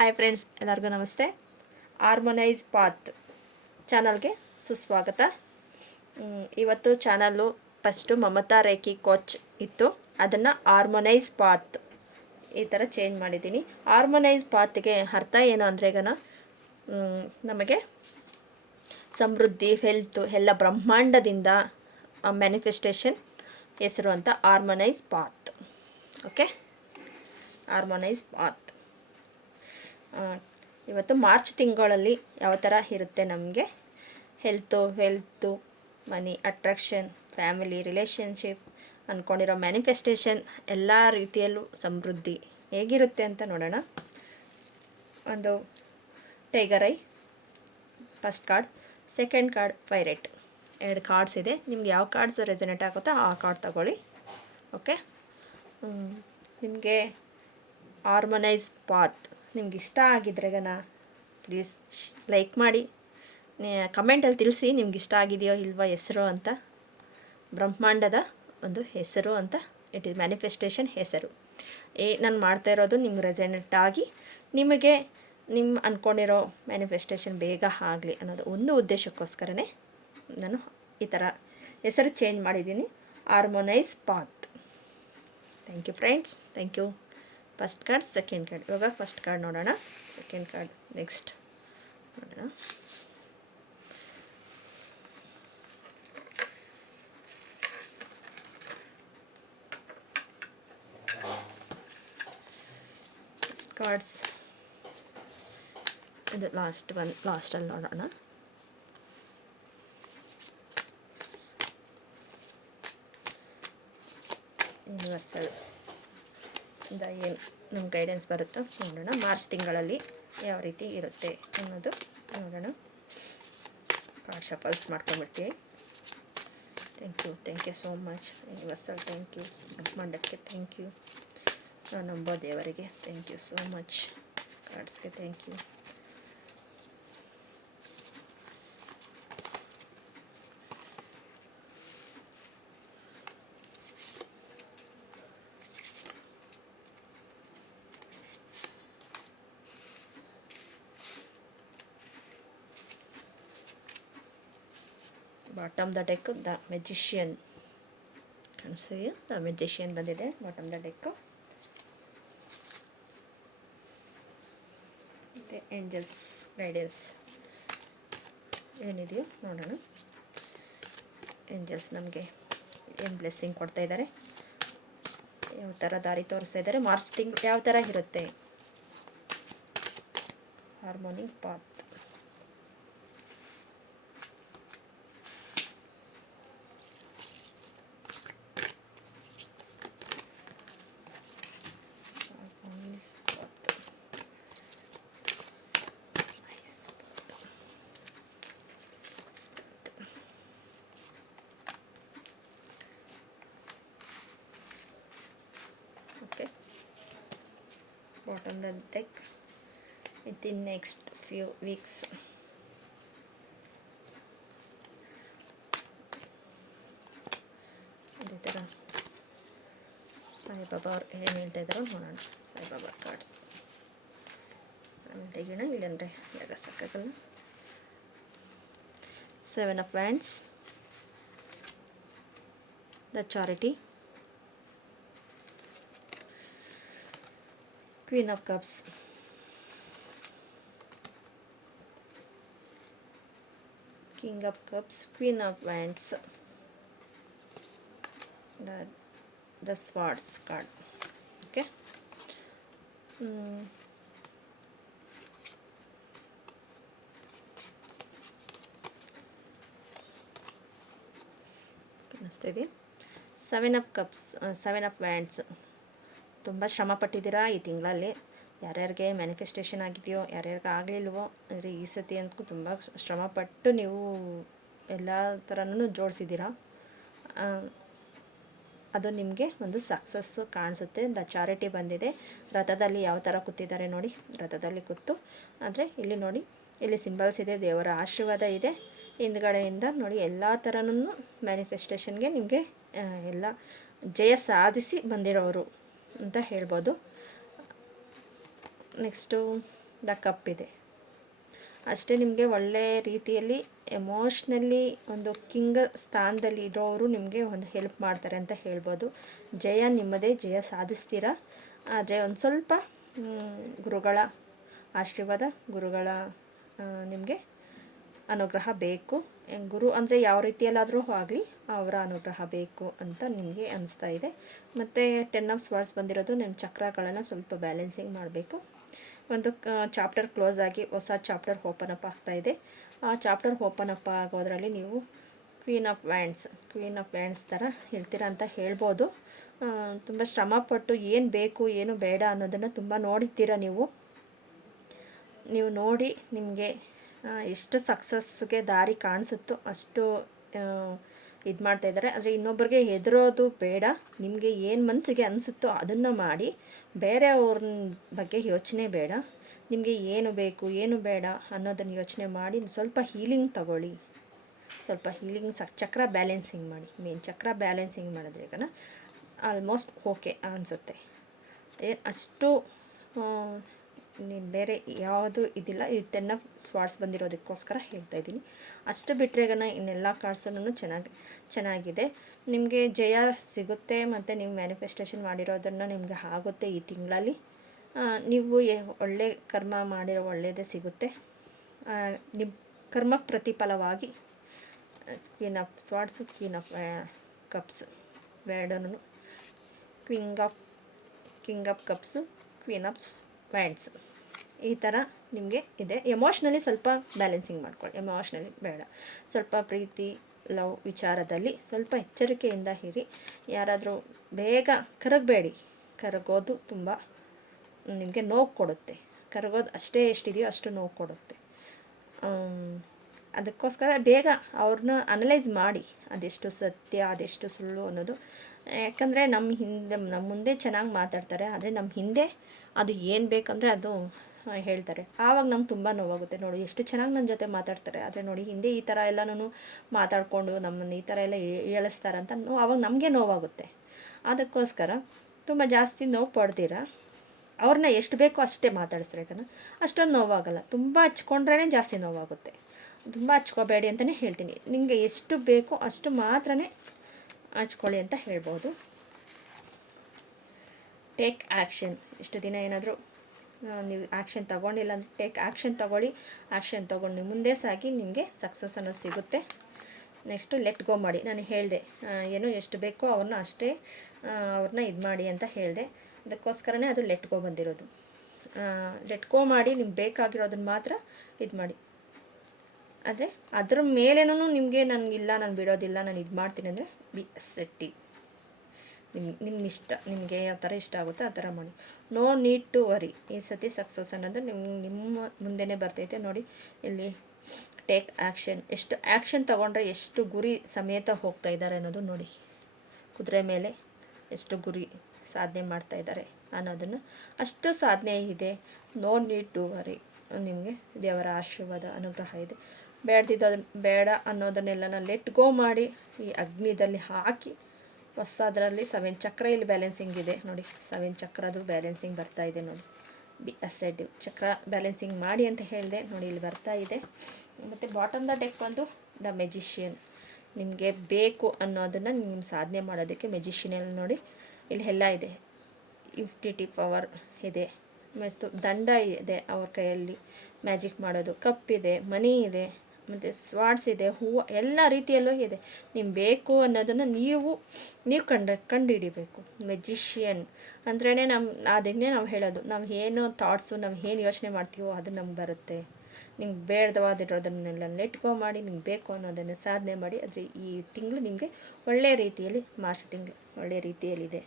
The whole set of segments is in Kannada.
ಹಾಯ್ ಫ್ರೆಂಡ್ಸ್, ಎಲ್ಲರಿಗೂ ನಮಸ್ತೆ. ಹಾರ್ಮೋನೈಸ್ ಪಾತ್ ಚಾನಲ್ಗೆ ಸುಸ್ವಾಗತ. ಇವತ್ತು channel first Mamata reiki coach ಇತ್ತು, ಅದನ್ನು ಹಾರ್ಮೋನೈಸ್ ಪಾತ್ ಈ ಥರ ಚೇಂಜ್ ಮಾಡಿದ್ದೀನಿ. ಹಾರ್ಮೋನೈಸ್ ಪಾತ್ಗೆ ಅರ್ಥ ಏನು ಅಂದರೆ ನಮಗೆ ಸಮೃದ್ಧಿ, ಹೆಲ್ತು ಎಲ್ಲ ಬ್ರಹ್ಮಾಂಡದಿಂದ ಮ್ಯಾನಿಫೆಸ್ಟೇಷನ್ ಹೆಸರು ಅಂತ harmonise path. Okay, harmonise path ಇವತ್ತು ಮಾರ್ಚ್ ತಿಂಗಳಲ್ಲಿ ಯಾವ ಥರ ಇರುತ್ತೆ ನಮಗೆ ಹೆಲ್ತು, ಮನಿ, ಅಟ್ರಾಕ್ಷನ್, ಫ್ಯಾಮಿಲಿ, ರಿಲೇಷನ್ಶಿಪ್, ಅಂದ್ಕೊಂಡಿರೋ ಮ್ಯಾನಿಫೆಸ್ಟೇಷನ್ ಎಲ್ಲ ರೀತಿಯಲ್ಲೂ ಸಮೃದ್ಧಿ ಹೇಗಿರುತ್ತೆ ಅಂತ ನೋಡೋಣ. ಒಂದು tiger I first card, second card pirate. 2 cards ಇದೆ. ನಿಮ್ಗೆ ಯಾವ ಕಾರ್ಡ್ಸ್ ರೆಸನೇಟ್ ಆಗುತ್ತೋ ಆ ಕಾರ್ಡ್ ತಗೊಳ್ಳಿ. ಓಕೆ, ನಿಮಗೆ ಹಾರ್ಮೋನೈಸ್ ಪಾತ್ ನಿಮ್ಗೆ ಇಷ್ಟ ಆಗಿದ್ರೆಗನ ಪ್ಲೀಸ್ ಲೈಕ್ ಮಾಡಿ, ಕಮೆಂಟಲ್ಲಿ ತಿಳಿಸಿ ನಿಮ್ಗೆ ಇಷ್ಟ ಆಗಿದೆಯೋ ಇಲ್ವಾ ಹೆಸರು ಅಂತ. ಬ್ರಹ್ಮಾಂಡದ ಒಂದು ಹೆಸರು ಅಂತ, ಇಟ್ ಈಸ್ ಮ್ಯಾನಿಫೆಸ್ಟೇಷನ್ ಹೆಸರು. ನಾನು ಮಾಡ್ತಾ ಇರೋದು ನಿಮ್ಗೆ ರೆಸನೇಟ್ ಆಗಿ ನಿಮಗೆ ಅಂದ್ಕೊಂಡಿರೋ ಮ್ಯಾನಿಫೆಸ್ಟೇಷನ್ ಬೇಗ ಆಗಲಿ ಅನ್ನೋದು ಒಂದು ಉದ್ದೇಶಕ್ಕೋಸ್ಕರನೇ ನಾನು ಈ ಥರ ಹೆಸರು ಚೇಂಜ್ ಮಾಡಿದ್ದೀನಿ, harmonise path. Thank you friends, thank you. First card, second card. ಇವಾಗ ಫಸ್ಟ್ ಕಾರ್ಡ್ ನೋಡೋಣ, ಸೆಕೆಂಡ್ ಕಾರ್ಡ್ ನೆಕ್ಸ್ಟ್ ನೋಡೋಣ. ಫಸ್ಟ್ ಕಾರ್ಡ್ಸ್ ಇದು ಲಾಸ್ಟಲ್ಲಿ ನೋಡೋಣ. ಯೂನಿವರ್ಸಲ್ ಇಂದ ಏನು ನಮ್ಮ ಗೈಡೆನ್ಸ್ ಬರುತ್ತೋ ನೋಡೋಣ. ಮಾರ್ಚ್ ತಿಂಗಳಲ್ಲಿ ಯಾವ ರೀತಿ ಇರುತ್ತೆ ಅನ್ನೋದು ನೋಡೋಣ. ಕಾರ್ಡ್ ಶಫಲ್ಸ್ ಮಾಡ್ಕೊಂಡ್ಬಿಡ್ತೀವಿ. Thank you so much universal. Thank you ಬ್ರಹ್ಮಾಂಡಕ್ಕೆ, ಥ್ಯಾಂಕ್ ಯು. ನಾನು ನಂಬೋ ದೇವರಿಗೆ ಥ್ಯಾಂಕ್ ಯು ಸೋ ಮಚ್. ಕಾರ್ಡ್ಸ್ಗೆ thank you. Bottom the deck the magician ಕಾಣಿಸ್ತೀವಿ. ದ ಮೆಜಿಷಿಯನ್ ಬಂದಿದೆ ಬಾಟಮ್ ದ ಡೆಕ್ಕು. ಮತ್ತು ಏಂಜಲ್ಸ್ ಗೈಡೆನ್ಸ್ ಏನಿದೆಯೋ ನೋಡೋಣ. ಏಂಜಲ್ಸ್ ನಮಗೆ ಏನು ಬ್ಲೆಸ್ಸಿಂಗ್ ಕೊಡ್ತಾ ಇದ್ದಾರೆ, ಯಾವ ಥರ ದಾರಿ ತೋರಿಸ್ತಾ ಇದ್ದಾರೆ, ಮಾರ್ಚ್ ತಿಂಗಳು ಯಾವ ಥರ ಇರುತ್ತೆ. Harmonic path. Okay, bottom the deck within next few weeks. ಅದೇ ಥರ ಸಾಯಿಬಾಬಾ ಅವ್ರು ಏನು ಹೇಳ್ತಾ ಇದ್ದಾರೋ ನೋಡೋಣ. ಸಾಯಿಬಾಬಾ ಕಾರ್ಡ್ಸ್ ಆಮೇಲೆ ತೆಗಿಯೋಣ, ಇಲ್ಲಂದರೆ ಜಾಗ ಸಾಕಾಗಲ್ಲ. 7 of Wands, the Charity, Queen of Cups, King of Cups, Queen of Wands, the Swords card. Okay, ಕಾಣಿಸ್ತಿದೆ. 7 of Cups, 7 of Wands. ತುಂಬ ಶ್ರಮ ಪಟ್ಟಿದ್ದೀರಾ ಈ ತಿಂಗಳಲ್ಲಿ. ಯಾರ್ಯಾರಿಗೆ ಮ್ಯಾನಿಫೆಸ್ಟೇಷನ್ ಆಗಿದೆಯೋ, ಯಾರ್ಯಾರಿಗೆ ಆಗಲಿಲ್ವೋ, ಅಂದರೆ ಈ ಸತಿ ಅಂತೂ ತುಂಬ ಶ್ರಮಪಟ್ಟು ನೀವು ಎಲ್ಲ ಥರನೂ ಜೋಡಿಸಿದ್ದೀರಾ. ಅದು ನಿಮಗೆ ಒಂದು ಸಕ್ಸಸ್ಸು ಕಾಣಿಸುತ್ತೆ. ದ ಚಾರಿಟಿ ಬಂದಿದೆ. ರಥದಲ್ಲಿ ಯಾವ ಥರ ಕೂತಿದ್ದಾರೆ ನೋಡಿ, ರಥದಲ್ಲಿ ಕೂತು ಅಂದರೆ ಇಲ್ಲಿ ನೋಡಿ, ಇಲ್ಲಿ ಸಿಂಬಲ್ಸ್ ಇದೆ, ದೇವರ ಆಶೀರ್ವಾದ ಇದೆ. ಹಿಂದ್ಗಡೆಯಿಂದ ನೋಡಿ ಎಲ್ಲ ಥರನೂ ಮ್ಯಾನಿಫೆಸ್ಟೇಷನ್ಗೆ ನಿಮಗೆ ಎಲ್ಲ ಜಯ ಸಾಧಿಸಿ ಬಂದಿರೋರು ಅಂತ ಹೇಳ್ಬೋದು. ನೆಕ್ಸ್ಟು ದ ಕಪ್ ಇದೆ. ಅಷ್ಟೇ ನಿಮಗೆ ಒಳ್ಳೆಯ ರೀತಿಯಲ್ಲಿ ಎಮೋಷ್ನಲಿ ಒಂದು ಕಿಂಗ್ ಸ್ಥಾನದಲ್ಲಿ ಇರೋರು ನಿಮಗೆ ಒಂದು ಹೆಲ್ಪ್ ಮಾಡ್ತಾರೆ ಅಂತ ಹೇಳ್ಬೋದು. ಜಯ ನಿಮ್ಮದೇ, ಜಯ ಸಾಧಿಸ್ತೀರಾ. ಆದರೆ ಒಂದು ಸ್ವಲ್ಪ ಗುರುಗಳ ಆಶೀರ್ವಾದ, ಗುರುಗಳ ನಿಮಗೆ ಅನುಗ್ರಹ ಬೇಕು. ಗುರು ಅಂದರೆ ಯಾವ ರೀತಿಯಲ್ಲಾದರೂ ಆಗಲಿ ಅವರ ಅನುಗ್ರಹ ಬೇಕು ಅಂತ ನಿಮಗೆ ಅನಿಸ್ತಾ ಇದೆ. ಮತ್ತು 10 ಆಫ್ ಸ್ವಾರ್ಡ್ಸ್ ಬಂದಿರೋದು ನಿಮ್ಮ ಚಕ್ರಗಳನ್ನು ಸ್ವಲ್ಪ ಬ್ಯಾಲೆನ್ಸಿಂಗ್ ಮಾಡಬೇಕು. ಒಂದು ಚಾಪ್ಟರ್ ಕ್ಲೋಸ್ ಆಗಿ ಹೊಸ ಚಾಪ್ಟರ್ ಓಪನ್ ಅಪ್ ಆಗ್ತಾಯಿದೆ. ಆ ಚಾಪ್ಟರ್ ಓಪನ್ ಅಪ್ ಆಗೋದ್ರಲ್ಲಿ ನೀವು ಕ್ವೀನ್ ಆಫ್ ವ್ಯಾಂಡ್ಸ್ ಥರ ಇರ್ತೀರ ಅಂತ ಹೇಳ್ಬೋದು. ತುಂಬ ಶ್ರಮಪಟ್ಟು ಏನು ಬೇಕು ಏನು ಬೇಡ ಅನ್ನೋದನ್ನು ತುಂಬ ನೋಡಿರ್ತೀರ ನೀವು ನೋಡಿ ನಿಮಗೆ ಎಷ್ಟು ಸಕ್ಸಸ್ಗೆ ದಾರಿ ಕಾಣಿಸುತ್ತೋ ಅಷ್ಟು ಇದು ಮಾಡ್ತಾಯಿದ್ದಾರೆ. ಆದರೆ ಇನ್ನೊಬ್ಬರಿಗೆ ಹೆದರೋದು ಬೇಡ. ನಿಮಗೆ ಏನು ಮನಸ್ಸಿಗೆ ಅನಿಸುತ್ತೋ ಅದನ್ನು ಮಾಡಿ, ಬೇರೆಯವ್ರ ಬಗ್ಗೆ ಯೋಚನೆ ಬೇಡ. ನಿಮಗೆ ಏನು ಬೇಕು ಏನು ಬೇಡ ಅನ್ನೋದನ್ನು ಯೋಚನೆ ಮಾಡಿ ಸ್ವಲ್ಪ ಹೀಲಿಂಗ್ ತಗೊಳ್ಳಿ. ಸ್ವಲ್ಪ ಹೀಲಿಂಗ್ ಚಕ್ರ ಬ್ಯಾಲೆನ್ಸಿಂಗ್ ಮಾಡಿ. ಮೇನ್ ಚಕ್ರ ಬ್ಯಾಲೆನ್ಸಿಂಗ್ ಮಾಡಿದ್ರೆ ಈಗ ಆಲ್ಮೋಸ್ಟ್ ಓಕೆ ಅನಿಸುತ್ತೆ. ಅಷ್ಟು ಬೇರೆ ಯಾವುದು ಇದಿಲ್ಲ. ಈ 10 ಆಫ್ ಸ್ವಾರ್ಡ್ಸ್ ಬಂದಿರೋದಕ್ಕೋಸ್ಕರ ಹೇಳ್ತಾಯಿದ್ದೀನಿ. ಅಷ್ಟು ಬಿಟ್ಟರೆ ಇನ್ನೆಲ್ಲ ಕಾರ್ಡ್ಸನ್ನು ಚೆನ್ನಾಗಿದೆ. ನಿಮಗೆ ಜಯ ಸಿಗುತ್ತೆ ಮತ್ತು ನೀವು ಮ್ಯಾನಿಫೆಸ್ಟೇಷನ್ ಮಾಡಿರೋದನ್ನು ನಿಮಗೆ ಆಗುತ್ತೆ ಈ ತಿಂಗಳಲ್ಲಿ. ನೀವು ಒಳ್ಳೆ ಕರ್ಮ ಮಾಡಿರೋ ಒಳ್ಳೆಯದೇ ಸಿಗುತ್ತೆ. ನಿಮ್ಮ ಕರ್ಮಕ್ಕೆ ಪ್ರತಿಫಲವಾಗಿ queen of swords, queen of cups ಎರಡೂ, king of cups, queen of wands ಈ ಥರ ನಿಮಗೆ ಇದೆ. ಎಮೋಷ್ನಲಿ ಸ್ವಲ್ಪ ಬ್ಯಾಲೆನ್ಸಿಂಗ್ ಮಾಡ್ಕೊಳ್ಳಿ. ಎಮೋಷ್ನಲಿ ಬೇಡ, ಸ್ವಲ್ಪ ಪ್ರೀತಿ ಲವ್ ವಿಚಾರದಲ್ಲಿ ಸ್ವಲ್ಪ ಎಚ್ಚರಿಕೆಯಿಂದ ಇರಿ. ಯಾರಾದರೂ ಬೇಗ ಕರಗೋದು ತುಂಬ ನಿಮಗೆ ನೋವು ಕೊಡುತ್ತೆ. ಕರಗೋದು ಅಷ್ಟೇ ಎಷ್ಟಿದೆಯೋ ಅಷ್ಟು ನೋವು ಕೊಡುತ್ತೆ. ಅದಕ್ಕೋಸ್ಕರ ಬೇಗ ಅವ್ರನ್ನ ಅನಲೈಸ್ ಮಾಡಿ ಅದೆಷ್ಟು ಸತ್ಯ ಅದೆಷ್ಟು ಸುಳ್ಳು ಅನ್ನೋದು. ಯಾಕಂದರೆ ನಮ್ಮ ಮುಂದೆ ಚೆನ್ನಾಗಿ ಮಾತಾಡ್ತಾರೆ, ಆದರೆ ನಮ್ಮ ಹಿಂದೆ ಅದು ಏನು ಬೇಕಂದರೆ ಅದು ಹೇಳ್ತಾರೆ. ಆವಾಗ ನಮ್ಗೆ ತುಂಬ ನೋವಾಗುತ್ತೆ. ನೋಡಿ ಎಷ್ಟು ಚೆನ್ನಾಗಿ ನನ್ನ ಜೊತೆ ಮಾತಾಡ್ತಾರೆ, ಆದರೆ ನೋಡಿ ಹಿಂದೆ ಈ ಥರ ಎಲ್ಲನೂ ಮಾತಾಡಿಕೊಂಡು ನಮ್ಮನ್ನು ಈ ಥರ ಎಲ್ಲ ಹೇಳಿಸ್ತಾರಂತ ಆವಾಗ ನಮಗೆ ನೋವಾಗುತ್ತೆ. ಅದಕ್ಕೋಸ್ಕರ ತುಂಬ ಜಾಸ್ತಿ ನೋವು ಪಡ್ತೀರ. ಅವ್ರನ್ನ ಎಷ್ಟು ಬೇಕೋ ಅಷ್ಟೇ ಮಾತಾಡಿಸ್ರೆ ಅಷ್ಟೊಂದು ನೋವಾಗಲ್ಲ. ತುಂಬ ಹಚ್ಕೊಂಡ್ರೇ ಜಾಸ್ತಿ ನೋವಾಗುತ್ತೆ. ತುಂಬ ಹಚ್ಕೋಬೇಡಿ ಅಂತಲೇ ಹೇಳ್ತೀನಿ. ನಿಮಗೆ ಎಷ್ಟು ಬೇಕೋ ಅಷ್ಟು ಮಾತ್ರನೇ ಹಚ್ಕೊಳ್ಳಿ ಅಂತ ಹೇಳ್ಬೋದು. Take action. ಇಷ್ಟು ದಿನ ಏನಾದರೂ ನೀವು ಆ್ಯಕ್ಷನ್ ತೊಗೊಂಡಿಲ್ಲ ಅಂದರೆ ಟೇಕ್ ಆ್ಯಕ್ಷನ್ ತೊಗೊಳ್ಳಿ. ಆ್ಯಕ್ಷನ್ ತೊಗೊಂಡು ಮುಂದೆ ಸಾಗಿ ನಿಮಗೆ ಸಕ್ಸಸ್ ಅನ್ನೋದು ಸಿಗುತ್ತೆ. ನೆಕ್ಸ್ಟು ಲೆಟ್ ಗೋ ಮಾಡಿ. ನಾನು ಹೇಳಿದೆ ಏನು ಎಷ್ಟು ಬೇಕೋ ಅವ್ರನ್ನ ಇದು ಮಾಡಿ ಅಂತ ಹೇಳಿದೆ. ಅದಕ್ಕೋಸ್ಕರನೇ ಅದು ಲೆಟ್ ಗೋ ಬಂದಿರೋದು. ಲೆಟ್ ಗೋ ಮಾಡಿ ನಿಮ್ಗೆ ಬೇಕಾಗಿರೋದನ್ನ ಮಾತ್ರ ಇದು ಮಾಡಿ. ಆದರೆ ಅದ್ರ ಮೇಲೇನೂ ನಿಮಗೆ ನನಗಿಲ್ಲ, ನಾನು ಬಿಡೋದಿಲ್ಲ, ನಾನು ಇದು ಮಾಡ್ತೀನಿ ಅಂದರೆ ಬಿ ಸೆಟ್ಟಿ. ನಿಮ್ಮ ಇಷ್ಟ, ನಿಮಗೆ ಯಾವ ಥರ ಇಷ್ಟ ಆಗುತ್ತೋ ಆ ಥರ ಮಾಡಿ. No need to worry. ಈ ಸತಿ ಸಕ್ಸಸ್ ಅನ್ನೋದು ನಿಮ್ಮ ಮುಂದೆನೇ ಬರ್ತೈತೆ ನೋಡಿ. ಇಲ್ಲಿ ಟೇಕ್ ಆ್ಯಕ್ಷನ್. ಎಷ್ಟು ಆ್ಯಕ್ಷನ್ ತೊಗೊಂಡ್ರೆ ಎಷ್ಟು ಗುರಿ ಸಮೇತ ಹೋಗ್ತಾ ಇದ್ದಾರೆ ಅನ್ನೋದು ನೋಡಿ. ಕುದುರೆ ಮೇಲೆ ಎಷ್ಟು ಗುರಿ ಸಾಧನೆ ಮಾಡ್ತಾಯಿದ್ದಾರೆ ಅನ್ನೋದನ್ನು ಅಷ್ಟು ಸಾಧನೆ ಇದೆ. No need to worry. ನಿಮಗೆ ದೇವರ ಆಶೀರ್ವಾದ ಅನುಗ್ರಹ ಇದೆ. ಬೇಡ ಅನ್ನೋದನ್ನೆಲ್ಲ ಲೆಟ್ ಗೋ ಮಾಡಿ ಈ ಅಗ್ನಿದಲ್ಲಿ ಹಾಕಿ ಹೊಸದರಲ್ಲಿ 7 ಚಕ್ರ ಇಲ್ಲಿ ಬ್ಯಾಲೆನ್ಸಿಂಗ್ ಇದೆ ನೋಡಿ. 7 ಚಕ್ರದು ಬ್ಯಾಲೆನ್ಸಿಂಗ್ ಬರ್ತಾ ಇದೆ ನೋಡಿ. ಬಿ ಅಸೆಟಿವ್ ಚಕ್ರ ಬ್ಯಾಲೆನ್ಸಿಂಗ್ ಮಾಡಿ ಅಂತ ಹೇಳಿದೆ ನೋಡಿ, ಇಲ್ಲಿ ಬರ್ತಾ ಇದೆ. ಮತ್ತು ಬಾಟಮ್ ದ ಡೆಕ್ ಬಂದು ದ ಮೆಜಿಷಿಯನ್. ನಿಮಗೆ ಬೇಕು ಅನ್ನೋದನ್ನು ನಿಮ್ಮ ಸಾಧನೆ ಮಾಡೋದಕ್ಕೆ ಮೆಜಿಷಿಯನಲ್ಲಿ ನೋಡಿ ಇಲ್ಲಿ ಎಲ್ಲ ಇದೆ. ಇನ್ಫಿನಿಟಿ ಪವರ್ ಇದೆ ಮತ್ತು ದಂಡ ಇದೆ ಅವ್ರ ಕೈಯಲ್ಲಿ ಮ್ಯಾಜಿಕ್ ಮಾಡೋದು. ಕಪ್ಪಿದೆ, ಮನಿ ಇದೆ, ಮತ್ತು ಸ್ವಾರ್ಡ್ಸ್ ಇದೆ, ಹೂವು ಎಲ್ಲ ರೀತಿಯಲ್ಲೂ ಇದೆ. ನಿಮ್ಗೆ ಬೇಕು ಅನ್ನೋದನ್ನು ನೀವು ಕಂಡುಹಿಡಿಬೇಕು. ಮೆಜಿಷಿಯನ್ ಅಂದ್ರೇ ಅದನ್ನೇ ನಾವು ಹೇಳೋದು. ನಾವು ಏನು ಥಾಟ್ಸು, ನಾವು ಏನು ಯೋಚನೆ ಮಾಡ್ತೀವೋ ಅದು ನಮ್ಗೆ ಬರುತ್ತೆ. ನಿಮ್ಗೆ ಬೇಡವಾದಿರೋದನ್ನೆಲ್ಲ ಲೆಟ್ ಗೋ ಮಾಡಿ, ನಿಮ್ಗೆ ಬೇಕು ಅನ್ನೋದನ್ನು ಸಾಧನೆ ಮಾಡಿ. ಆದರೆ ಈ ತಿಂಗಳು ನಿಮಗೆ ಒಳ್ಳೆಯ ರೀತಿಯಲ್ಲಿ, ಮಾರ್ಚ್ ತಿಂಗಳು ಒಳ್ಳೆಯ ರೀತಿಯಲ್ಲಿದೆ.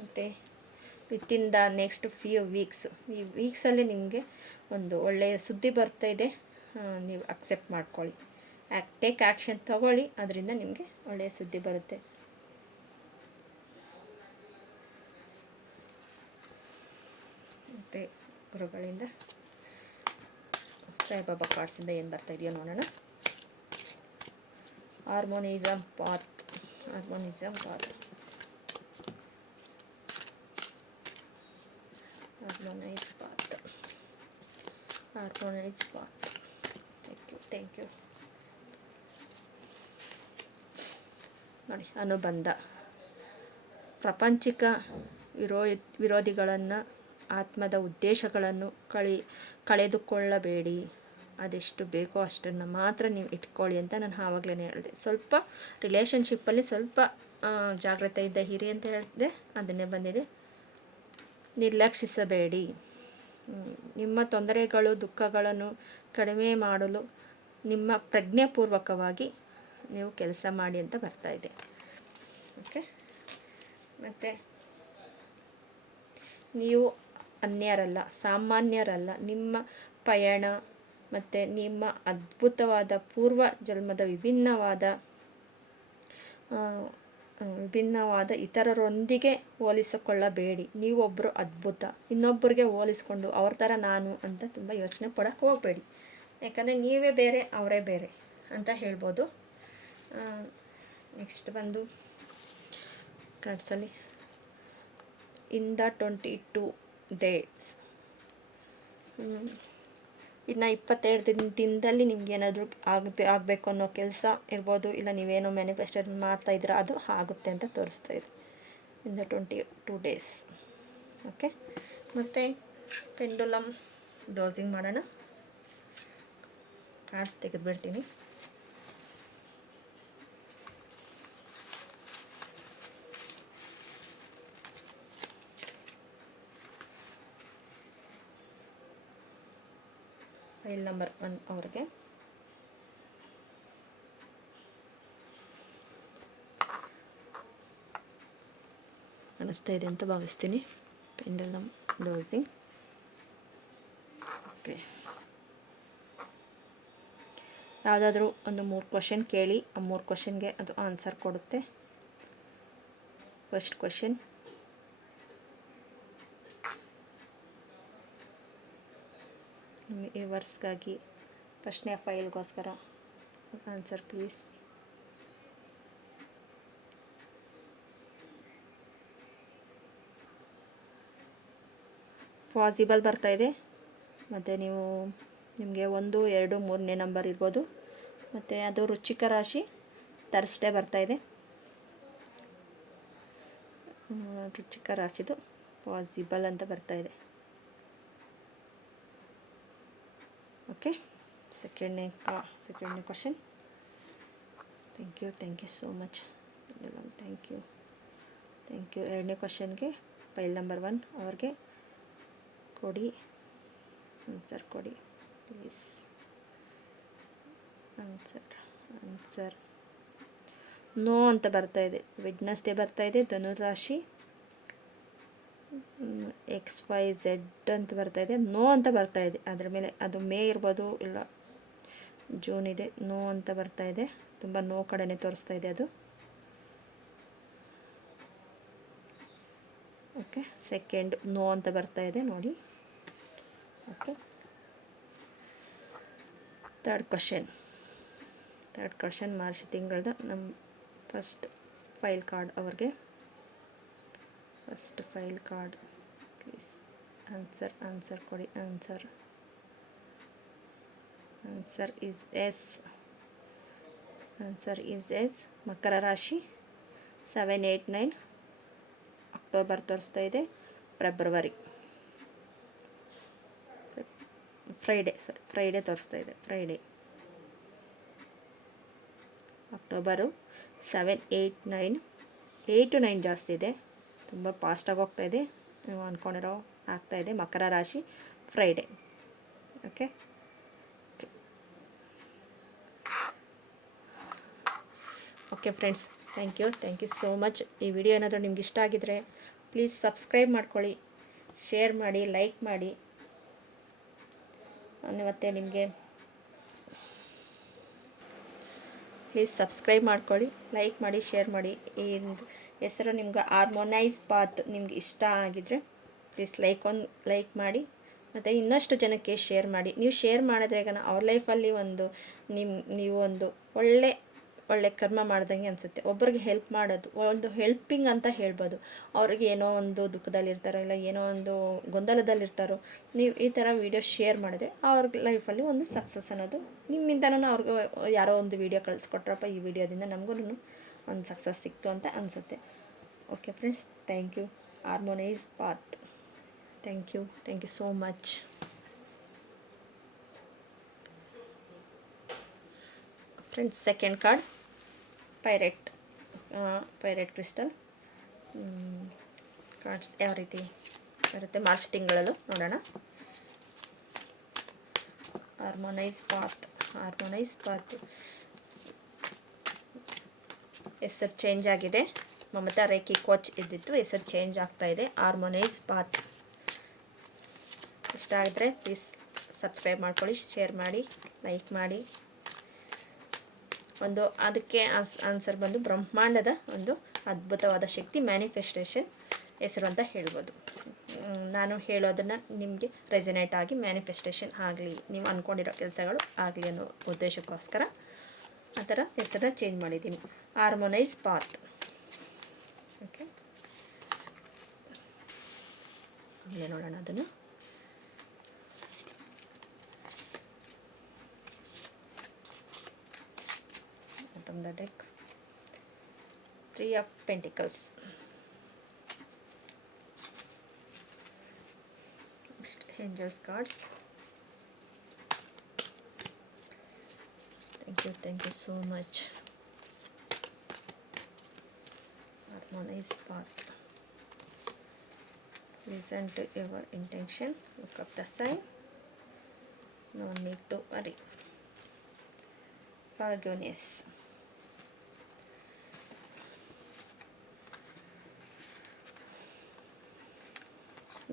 ಮತ್ತು within the next few weeks, ಈ ವೀಕ್ಸಲ್ಲಿ ನಿಮಗೆ ಒಂದು ಒಳ್ಳೆಯ ಸುದ್ದಿ ಬರ್ತಾಯಿದೆ. ನೀವು ಅಕ್ಸೆಪ್ಟ್ ಮಾಡ್ಕೊಳ್ಳಿ. ಟೇಕ್ ಆ್ಯಕ್ಷನ್ ತಗೊಳ್ಳಿ, ಅದರಿಂದ ನಿಮಗೆ ಒಳ್ಳೆಯ ಸುದ್ದಿ ಬರುತ್ತೆ. ಮತ್ತು ಗುರುಗಳಿಂದ ಸಾಯಿಬಾಬಾ ಕಾರ್ಡ್ಸಿಂದ ಏನು ಬರ್ತಾಯಿದೆಯೋ ನೋಡೋಣ. Harmonism path. Harmonise bath. Thank you. ನೋಡಿ, ಅನುಬಂಧ. ಪ್ರಾಪಂಚಿಕ ವಿರೋಧಿಗಳನ್ನು, ಆತ್ಮದ ಉದ್ದೇಶಗಳನ್ನು ಕಳೆದುಕೊಳ್ಳಬೇಡಿ. ಅದೆಷ್ಟು ಬೇಕೋ ಅಷ್ಟನ್ನು ಮಾತ್ರ ನೀವು ಇಟ್ಕೊಳ್ಳಿ ಅಂತ ನಾನು ಆವಾಗಲೇ ಹೇಳಿದೆ. ಸ್ವಲ್ಪ ರಿಲೇಷನ್ಶಿಪ್ಪಲ್ಲಿ ಸ್ವಲ್ಪ ಜಾಗ್ರತೆಯಿಂದ ಇರಿ ಅಂತ ಹೇಳಿದೆ, ಅದನ್ನೇ ಬಂದಿದೆ. ನಿರ್ಲಕ್ಷಿಸಬೇಡಿ. ನಿಮ್ಮ ತೊಂದರೆಗಳು, ದುಃಖಗಳನ್ನು ಕಡಿಮೆ ಮಾಡಲು ನಿಮ್ಮ ಪ್ರಜ್ಞಾಪೂರ್ವಕವಾಗಿ ನೀವು ಕೆಲಸ ಮಾಡಿ ಅಂತ ಬರ್ತಾಯಿದೆ. ಓಕೆ, ಮತ್ತು ನೀವು ಅನ್ಯರಲ್ಲ, ಸಾಮಾನ್ಯರಲ್ಲ. ನಿಮ್ಮ ಪಯಣ ಮತ್ತು ನಿಮ್ಮ ಅದ್ಭುತವಾದ ಪೂರ್ವ ಜನ್ಮದ ವಿಭಿನ್ನವಾದ ಇತರರೊಂದಿಗೆ ಹೋಲಿಸಿಕೊಳ್ಳಬೇಡಿ. ನೀವೊಬ್ಬರು ಅದ್ಭುತ. ಇನ್ನೊಬ್ಬರಿಗೆ ಹೋಲಿಸ್ಕೊಂಡು ಅವ್ರ ಥರ ನಾನು ಅಂತ ತುಂಬ ಯೋಚನೆ ಪಡೋಕ್ಕೆ ಹೋಗಬೇಡಿ. ಯಾಕಂದರೆ ನೀವೇ ಬೇರೆ, ಅವರೇ ಬೇರೆ ಅಂತ ಹೇಳ್ಬೋದು. ನೆಕ್ಸ್ಟ್ ಬಂದು ಕಾರ್ಡ್ಸಲ್ಲಿ ಇನ್ ದ 22 ಡೇಸ್, ಇನ್ನು 22 ದಿನದಲ್ಲಿ ನಿಮ್ಗೆ ಏನಾದರೂ ಆಗಬೇಕು ಅನ್ನೋ ಕೆಲಸ ಇರ್ಬೋದು, ಇಲ್ಲ ನೀವೇನೋ ಮ್ಯಾನಿಫೆಸ್ಟೇಷನ್ ಮಾಡ್ತಾಯಿದ್ದೀರ, ಅದು ಆಗುತ್ತೆ ಅಂತ ತೋರಿಸ್ತಾ ಇದೆ ಇನ್ ದ 22 ಡೇಸ್. ಓಕೆ, ಮತ್ತು ಪೆಂಡುಲಮ್ ಡೋಸಿಂಗ್ ಮಾಡೋಣ. ಕಾರ್ಡ್ಸ್ ತೆಗೆದುಬಿಡ್ತೀನಿ. ಫೈಲ್ ನಂಬರ್ 1 ಅವ್ರಿಗೆ ಅನ್ನಿಸ್ತಾ ಇದೆ ಅಂತ ಭಾವಿಸ್ತೀನಿ. ಪೆಂಡಲಮ್ ಡೋಸಿಂಗ್. ಓಕೆ, ಯಾವುದಾದ್ರೂ ಒಂದು 3 ಕ್ವಶನ್ ಕೇಳಿ, ಆ 3 ಕ್ವಶನ್ಗೆ ಅದು ಆನ್ಸರ್ ಕೊಡುತ್ತೆ. ಫಸ್ಟ್ ಕ್ವಶನ್, ವರ್ಸ್ಗಾಗಿ ಫಸ್ಟ್ನೇ ಫೈಲ್ಗೋಸ್ಕರ ಆನ್ಸರ್ ಪ್ಲೀಸ್. ಪಾಸಿಬಲ್ ಬರ್ತಾಯಿದೆ, ಮತ್ತು ನಿಮಗೆ 1, 2, 3ನೇ ನಂಬರ್ ಇರ್ಬೋದು. ಮತ್ತು ಅದು ವೃಶ್ಚಿಕ ರಾಶಿ, ಥರ್ಸ್ಡೇ ಬರ್ತಾಯಿದೆ. ವೃಶ್ಚಿಕ ರಾಶಿದು ಪಾಸಿಬಲ್ ಅಂತ ಬರ್ತಾಯಿದೆ. ಓಕೆ, ಸೆಕೆಂಡ್ನೇ question. Thank you so much. Thank you. ಎರಡನೇ ಕ್ವಶನ್ಗೆ ಫೈಲ್ ನಂಬರ್ 1 ಅವ್ರಿಗೆ ಕೊಡಿ, ಆನ್ಸರ್ ಕೊಡಿ ಪ್ಲೀಸ್. ಆನ್ಸರ್ ನೋ ಅಂತ ಬರ್ತಾಯಿದೆ. ವೆಡ್ನೆಸ್ಡೇ ಬರ್ತಾಯಿದೆ. ಧನುರಾಶಿ, XYZ ಅಂತ ಬರ್ತಾಯಿದೆ. ನೋ ಅಂತ ಬರ್ತಾಯಿದೆ. ಅದ್ರ ಮೇಲೆ ಅದು ಮೇ ಇರ್ಬೋದು, ಇಲ್ಲ ಜೂನ್ ಇದೆ. ನೋ ಅಂತ ಬರ್ತಾಯಿದೆ. ತುಂಬ ನೋ ಕಡೆನೇ ತೋರಿಸ್ತಾ ಇದೆ ಅದು. ಓಕೆ, ಸೆಕೆಂಡ್ ನೋ ಅಂತ ಬರ್ತಾಯಿದೆ ನೋಡಿ. ಓಕೆ, ಥರ್ಡ್ ಕ್ವಶನ್ ಮಾರ್ಚ್ ತಿಂಗಳದ ನಮ್ಮ ಫಸ್ಟ್ ಫೈಲ್ ಕಾರ್ಡ್ ಅವ್ರಿಗೆ. First pile card please. Answer ಕೊಡಿ. Answer is yes. ಮಕರ ರಾಶಿ, 7, 8, 9 ಅಕ್ಟೋಬರ್ ತೋರಿಸ್ತಾ ಇದೆ. ಫ್ರೈಡೆ ತೋರಿಸ್ತಾ ಇದೆ. ಅಕ್ಟೋಬರು 7, 8, 9, 8 to 9 ಜಾಸ್ತಿ ಇದೆ. ತುಂಬ ಫಾಸ್ಟಾಗಿ ಹೋಗ್ತಾಯಿದೆ. ನೀವು ಅಂದ್ಕೊಂಡಿರೋ ಆಗ್ತಾಯಿದೆ. ಮಕರ ರಾಶಿ, Friday. Okay friends, thank you so much. ಈ ವಿಡಿಯೋ ಏನಾದರೂ ನಿಮ್ಗೆ ಇಷ್ಟ ಆಗಿದರೆ ಪ್ಲೀಸ್ ಸಬ್ಸ್ಕ್ರೈಬ್ ಮಾಡ್ಕೊಳ್ಳಿ, ಶೇರ್ ಮಾಡಿ, ಲೈಕ್ ಮಾಡಿ. ಮತ್ತು ನಿಮಗೆ ಪ್ಲೀಸ್ ಸಬ್ಸ್ಕ್ರೈಬ್ ಮಾಡ್ಕೊಳ್ಳಿ, ಲೈಕ್ ಮಾಡಿ, ಶೇರ್ ಮಾಡಿ. ಈ ಹೆಸರು ನಿಮ್ಗೆ ಹಾರ್ಮೋನೈಸ್ ಬಾತ್ ನಿಮ್ಗೆ ಇಷ್ಟ ಆಗಿದರೆ ಪ್ಲೀಸ್ ಲೈಕ್ ಮಾಡಿ, ಮತ್ತು ಇನ್ನಷ್ಟು ಜನಕ್ಕೆ ಶೇರ್ ಮಾಡಿ. ನೀವು ಶೇರ್ ಮಾಡಿದ್ರೆ ಈಗ ಅವ್ರ ಲೈಫಲ್ಲಿ ನೀವು ಒಂದು ಒಳ್ಳೆ ಒಳ್ಳೆ ಕರ್ಮ ಮಾಡ್ದಂಗೆ ಅನಿಸುತ್ತೆ. ಒಬ್ಬರಿಗೆ ಹೆಲ್ಪ್ ಮಾಡೋದು ಒಂದು ಹೆಲ್ಪಿಂಗ್ ಅಂತ ಹೇಳ್ಬೋದು. ಅವ್ರಿಗೆ ಏನೋ ಒಂದು ದುಃಖದಲ್ಲಿರ್ತಾರೋ ಇಲ್ಲ ಏನೋ ಒಂದು ಗೊಂದಲದಲ್ಲಿರ್ತಾರೋ, ನೀವು ಈ ಥರ ವೀಡಿಯೋ ಶೇರ್ ಮಾಡಿದ್ರೆ ಅವ್ರ ಲೈಫಲ್ಲಿ ಒಂದು ಸಕ್ಸಸ್ ಅನ್ನೋದು ನಿಮ್ಮಿಂದನೂ ಅವ್ರಿಗೆ ಯಾರೋ ಒಂದು ವೀಡಿಯೋ ಕಳಿಸ್ಕೊಟ್ರಪ್ಪ, ಈ ವಿಡಿಯೋದಿಂದ ನಮಗೂ ಒಂದು ಸಕ್ಸಸ್ ಸಿಕ್ತು ಅಂತ ಅನಿಸುತ್ತೆ. Okay friends, thank you. Harmonise path. Thank you so much. Friends, second card pirate crystal cards ಯಾವ ರೀತಿ ಬರುತ್ತೆ ಮಾರ್ಚ್ ತಿಂಗಳಲ್ಲೂ ನೋಡೋಣ. ಹಾರ್ಮೋನೈಸ್ ಪಾತ್ ಹೆಸರು ಚೇಂಜ್ ಆಗಿದೆ. ಮಮತಾ ರೇಖಿ ಕೋಚ್ ಇದ್ದಿತ್ತು, ಹೆಸರು ಚೇಂಜ್ ಆಗ್ತಾ ಇದೆ. Harmonise path. ಇಷ್ಟ ಆಗಿದ್ರೆ ಪ್ಲೀಸ್ ಸಬ್ಸ್ಕ್ರೈಬ್ ಮಾಡ್ಕೊಳ್ಳಿ, ಶೇರ್ ಮಾಡಿ, ಲೈಕ್ ಮಾಡಿ. ಒಂದು ಅದಕ್ಕೆ ಆನ್ಸರ್ ಬಂದು ಬ್ರಹ್ಮಾಂಡದ ಒಂದು ಅದ್ಭುತವಾದ ಶಕ್ತಿ, ಮ್ಯಾನಿಫೆಸ್ಟೇಷನ್ ಹೆಸರು ಅಂತ ಹೇಳ್ಬೋದು. ನಾನು ಹೇಳೋದನ್ನು ನಿಮಗೆ ರೆಸನೇಟ್ ಆಗಿ ಮ್ಯಾನಿಫೆಸ್ಟೇಷನ್ ಆಗಲಿ, ನೀವು ಅಂದ್ಕೊಂಡಿರೋ ಕೆಲಸಗಳು ಆಗಲಿ ಅನ್ನೋ ಉದ್ದೇಶಕ್ಕೋಸ್ಕರ ಆ ಥರ ಹೆಸರನ್ನ ಚೇಂಜ್ ಮಾಡಿದ್ದೀನಿ. Harmonise path. ಓಕೆ, ಆಮೇಲೆ ನೋಡೋಣ ಅದನ್ನು. From the deck, 3 of Pentacles. Next, Angels cards. Thank you so much. Harmonize path. Listen to your intention. Look up the sign. No need to worry. Forgiveness.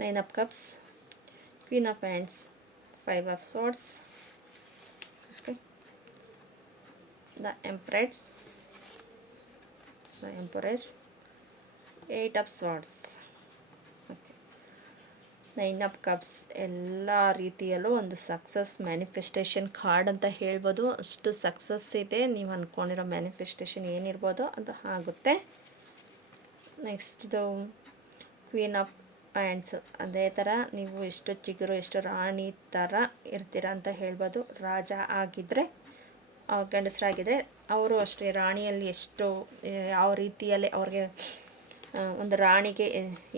Nine of Cups, Queen of Wands, 5 of Swords, okay, the Empress, the Emperor, 8 of Swords, okay, 9 of Cups. ಎಲ್ಲ ರೀತಿಯಲ್ಲೂ ಒಂದು ಸಕ್ಸಸ್ ಮ್ಯಾನಿಫೆಸ್ಟೇಷನ್ ಕಾರ್ಡ್ ಅಂತ ಹೇಳ್ಬೋದು. ಅಷ್ಟು ಸಕ್ಸಸ್ ಇದೆ. ನೀವು ಅಂದ್ಕೊಂಡಿರೋ ಮ್ಯಾನಿಫೆಸ್ಟೇಷನ್ ಏನಿರ್ಬೋದೋ ಅದು ಆಗುತ್ತೆ. ನೆಕ್ಸ್ಟ್ದು ಕ್ವೀನ್ ಆಫ್ ಆ್ಯಂಡ್ಸ್. ಅದೇ ಥರ ನೀವು ಎಷ್ಟು ಚಿಗುರು, ಎಷ್ಟು ರಾಣಿ ಥರ ಇರ್ತೀರ ಅಂತ ಹೇಳ್ಬೋದು. ರಾಜ ಆಗಿದ್ದರೆ, ಗಂಡಸರಾಗಿದ್ದರೆ ಅವರು ಅಷ್ಟೇ ರಾಣಿಯಲ್ಲಿ ಎಷ್ಟು ಯಾವ ರೀತಿಯಲ್ಲಿ ಅವ್ರಿಗೆ ಒಂದು ರಾಣಿಗೆ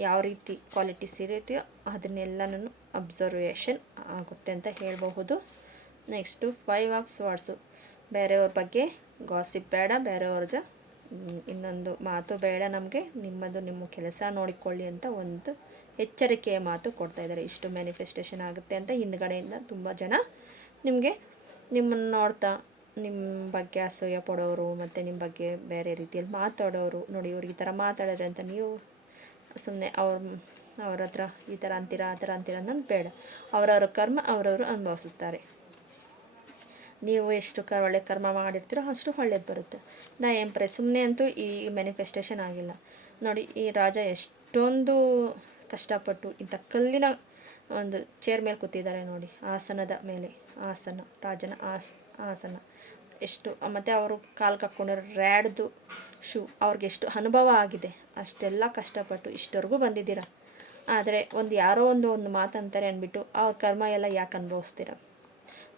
ಯಾವ ರೀತಿ ಕ್ವಾಲಿಟೀಸ್ ಇರುತ್ತೆಯೋ ಅದನ್ನೆಲ್ಲನೂ ಅಬ್ಸರ್ವೇಷನ್ ಆಗುತ್ತೆ ಅಂತ ಹೇಳಬಹುದು. Next 5 of swords. ಬೇರೆಯವ್ರ ಬಗ್ಗೆ ಗಾಸಿಪ್ ಬೇಡ, ಬೇರೆಯವ್ರಿಗೆ ಇನ್ನೊಂದು ಮಾತು ಬೇಡ, ನಮಗೆ ನಿಮ್ಮ ಕೆಲಸ ನೋಡಿಕೊಳ್ಳಿ ಅಂತ ಒಂದು ಎಚ್ಚರಿಕೆಯ ಮಾತು ಕೊಡ್ತಾ ಇದ್ದಾರೆ. ಇಷ್ಟು ಮ್ಯಾನಿಫೆಸ್ಟೇಷನ್ ಆಗುತ್ತೆ ಅಂತ ಹಿಂದ್ಗಡೆಯಿಂದ ತುಂಬ ಜನ ನಿಮ್ಮನ್ನು ನೋಡ್ತಾ ನಿಮ್ಮ ಬಗ್ಗೆ ಅಸೂಯೆ ಪಡೋರು ಮತ್ತು ನಿಮ್ಮ ಬಗ್ಗೆ ಬೇರೆ ರೀತಿಯಲ್ಲಿ ಮಾತಾಡೋರು, ನೋಡಿ ಇವ್ರಿಗೆ ಈ ಥರ ಮಾತಾಡಿದ್ರೆ ಅಂತ ನೀವು ಸುಮ್ಮನೆ ಅವ್ರ ಹತ್ರ ಈ ಥರ ಅಂತೀರಾ ಆ ಥರ ಅಂತೀರ ಅನ್ನೋದು ಬೇಡ. ಅವರವರ ಕರ್ಮ ಅವರವರು ಅನುಭವಿಸುತ್ತಾರೆ. ನೀವು ಎಷ್ಟು ಒಳ್ಳೆ ಕರ್ಮ ಮಾಡಿರ್ತೀರೋ ಅಷ್ಟು ಒಳ್ಳೇದು ಬರುತ್ತೆ. ನಾ ಎಂಪ್ರೆಸ್. ಸುಮ್ಮನೆ ಅಂತೂ ಈ ಮ್ಯಾನಿಫೆಸ್ಟೇಷನ್ ಆಗಿಲ್ಲ. ನೋಡಿ, ಈ ರಾಜ ಎಷ್ಟೊಂದು ಕಷ್ಟಪಟ್ಟು ಇಂಥ ಕಲ್ಲಿನ ಒಂದು ಚೇರ್ ಮೇಲೆ ಕೂತಿದ್ದಾರೆ ನೋಡಿ, ಆಸನದ ಮೇಲೆ. ರಾಜನ ಆಸನ ಎಷ್ಟು, ಮತ್ತು ಅವರು ಕಾಲು ಹಾಕ್ಕೊಂಡಿರೋ ರ್ಯಾಡ್ದು ಶೂ, ಅವ್ರಿಗೆ ಎಷ್ಟು ಅನುಭವ ಆಗಿದೆ. ಅಷ್ಟೆಲ್ಲ ಕಷ್ಟಪಟ್ಟು ಇಷ್ಟವರೆಗೂ ಬಂದಿದ್ದೀರ. ಆದರೆ ಯಾರೋ ಒಂದು ಮಾತಂತಾರೆ ಅಂದ್ಬಿಟ್ಟು ಅವ್ರ ಕರ್ಮ ಎಲ್ಲ ಯಾಕೆ ಅನುಭವಿಸ್ತೀರ?